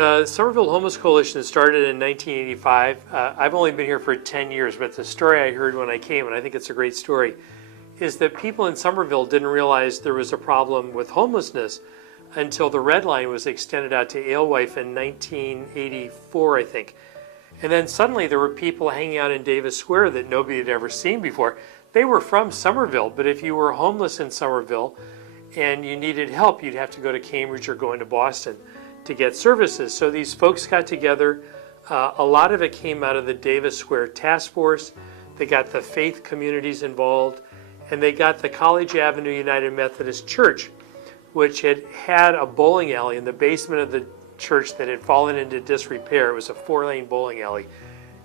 The Somerville Homeless Coalition started in 1985. I've only been here for 10 years, but the story I heard when I came, and I think it's a great story, is that people in Somerville didn't realize there was a problem with homelessness until the Red Line was extended out to Alewife in 1984, I think. And then suddenly there were people hanging out in Davis Square that nobody had ever seen before. They were from Somerville, but if you were homeless in Somerville and you needed help, you'd have to go to Cambridge or go into Boston to get services. So these folks got together. A lot of it came out of the Davis Square Task Force. They got the faith communities involved, and they got the College Avenue United Methodist Church, which had a bowling alley in the basement of the church that had fallen into disrepair. It was a 4-lane bowling alley.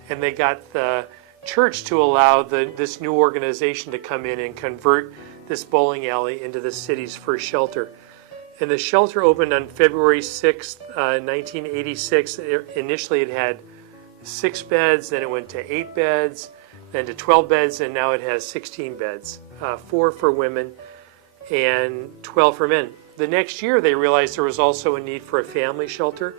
And they got the church to allow this new organization to come in and convert this bowling alley into the city's first shelter. And the shelter opened on February 6th, 1986. Initially it had 6 beds, then it went to 8 beds, then to 12 beds, and now it has 16 beds, 4 for women and 12 for men. The next year they realized there was also a need for a family shelter,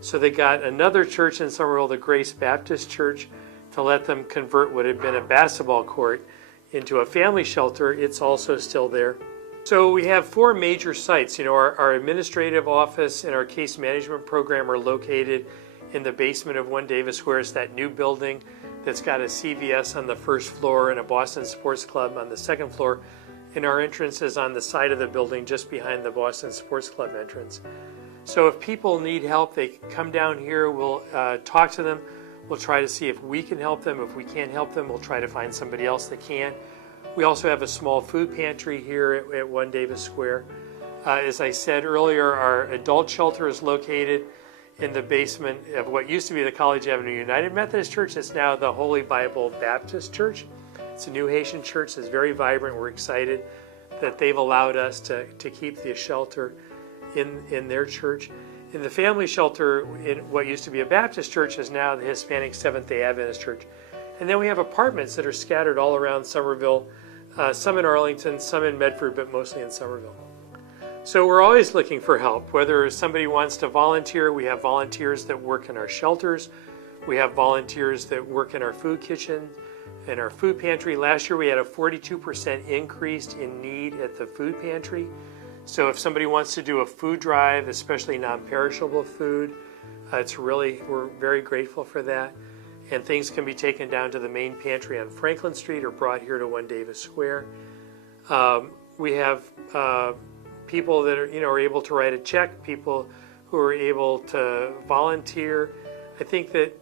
so they got another church in Somerville, the Grace Baptist Church, to let them convert what had been a basketball court into a family shelter. It's also still there. So we have 4 major sites. You know, our administrative office and our case management program are located in the basement of 1 Davis Square. It's that new building that's got a CVS on the first floor and a Boston Sports Club on the second floor. And our entrance is on the side of the building just behind the Boston Sports Club entrance. So if people need help, they come down here, we'll talk to them. We'll try to see if we can help them. If we can't help them, we'll try to find somebody else that can. We also have a small food pantry here at 1 Davis Square. As I said earlier, our adult shelter is located in the basement of what used to be the College Avenue United Methodist Church. It's now the Holy Bible Baptist Church. It's a new Haitian church that's very vibrant. We're excited that they've allowed us to keep the shelter in their church. In the family shelter, in what used to be a Baptist church, is now the Hispanic Seventh-day Adventist Church. And then we have apartments that are scattered all around Somerville, some in Arlington, some in Medford, but mostly in Somerville. So we're always looking for help. Whether somebody wants to volunteer, we have volunteers that work in our shelters. We have volunteers that work in our food kitchen and our food pantry. Last year we had a 42% increase in need at the food pantry. So if somebody wants to do a food drive, especially non-perishable food, we're very grateful for that. And things can be taken down to the main pantry on Franklin Street or brought here to 1 Davis Square. We have people that are able to write a check, people who are able to volunteer. I think that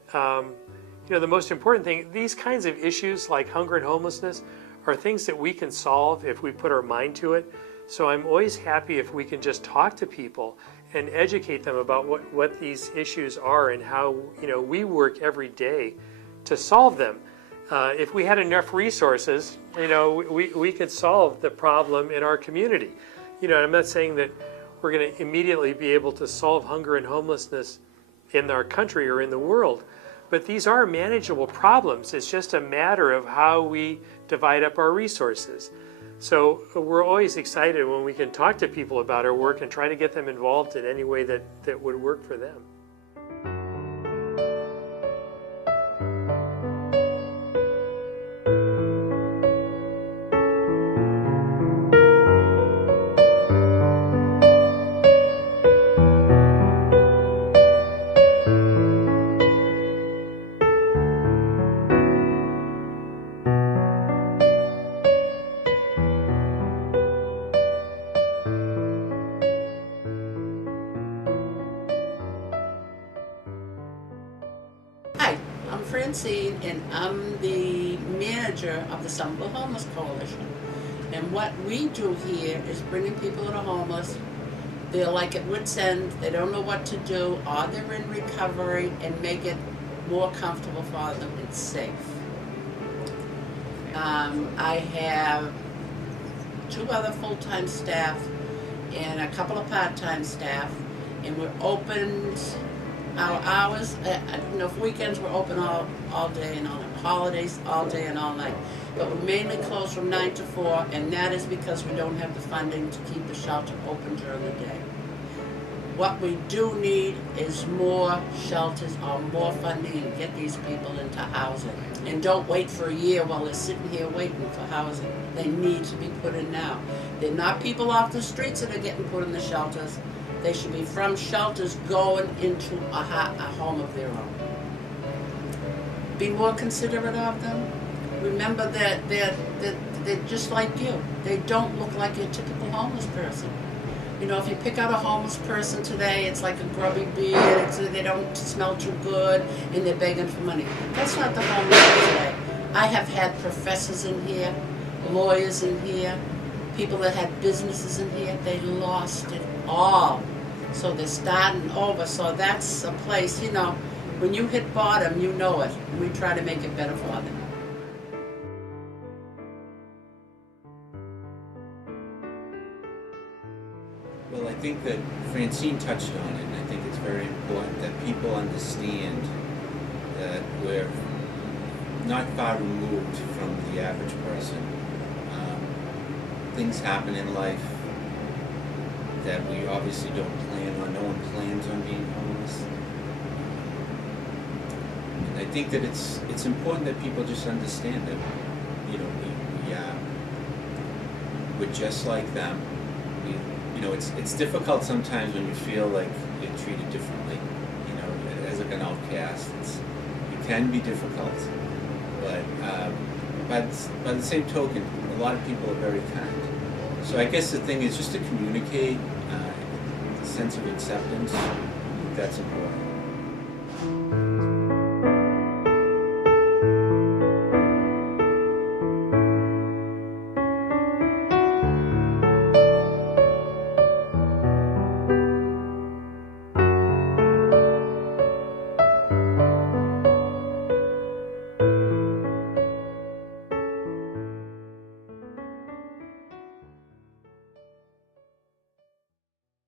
the most important thing, these kinds of issues like hunger and homelessness are things that we can solve if we put our mind to it. So I'm always happy if we can just talk to people and educate them about what these issues are and how we work every day to solve them. If we had enough resources, we could solve the problem in our community. I'm not saying that we're going to immediately be able to solve hunger and homelessness in our country or in the world, but these are manageable problems. It's just a matter of how we divide up our resources. So we're always excited when we can talk to people about our work and try to get them involved in any way that would work for them. Hi, I'm Francine, and I'm the manager of the Somerville Homeless Coalition. And what we do here is bringing people that are homeless. They're like at wit's end, they don't know what to do, or they're in recovery, and make it more comfortable for them and safe. I have 2 other full-time staff and a couple of part-time staff, and we're open. Our hours, for weekends we're open all day and on holidays all day and all night. But we're mainly closed from 9 to 4, and that is because we don't have the funding to keep the shelter open during the day. What we do need is more shelters or more funding and get these people into housing. And don't wait for a year while they're sitting here waiting for housing. They need to be put in now. They're not people off the streets that are getting put in the shelters. They should be from shelters going into a home of their own. Be more considerate of them. Remember that they're just like you. They don't look like your typical homeless person. You know, if you pick out a homeless person today, it's like a grubby beard, they don't smell too good, and they're begging for money. That's not the homeless today. I have had professors in here, lawyers in here, people that had businesses in here. They lost it all. So they're starting over. So that's a place, you know, when you hit bottom, you know it. And we try to make it better for them. Well, I think that Francine touched on it, and I think it's very important that people understand that we're not far removed from the average person. Things happen in life that we obviously don't plan on. No one plans on being homeless. And I think that it's important that people just understand that, you know, we're just like them. You know, it's difficult sometimes when you feel like you're treated differently, you know, as like an outcast. It can be difficult, but by the same token, a lot of people are very kind. So I guess the thing is just to communicate a sense of acceptance. That's important.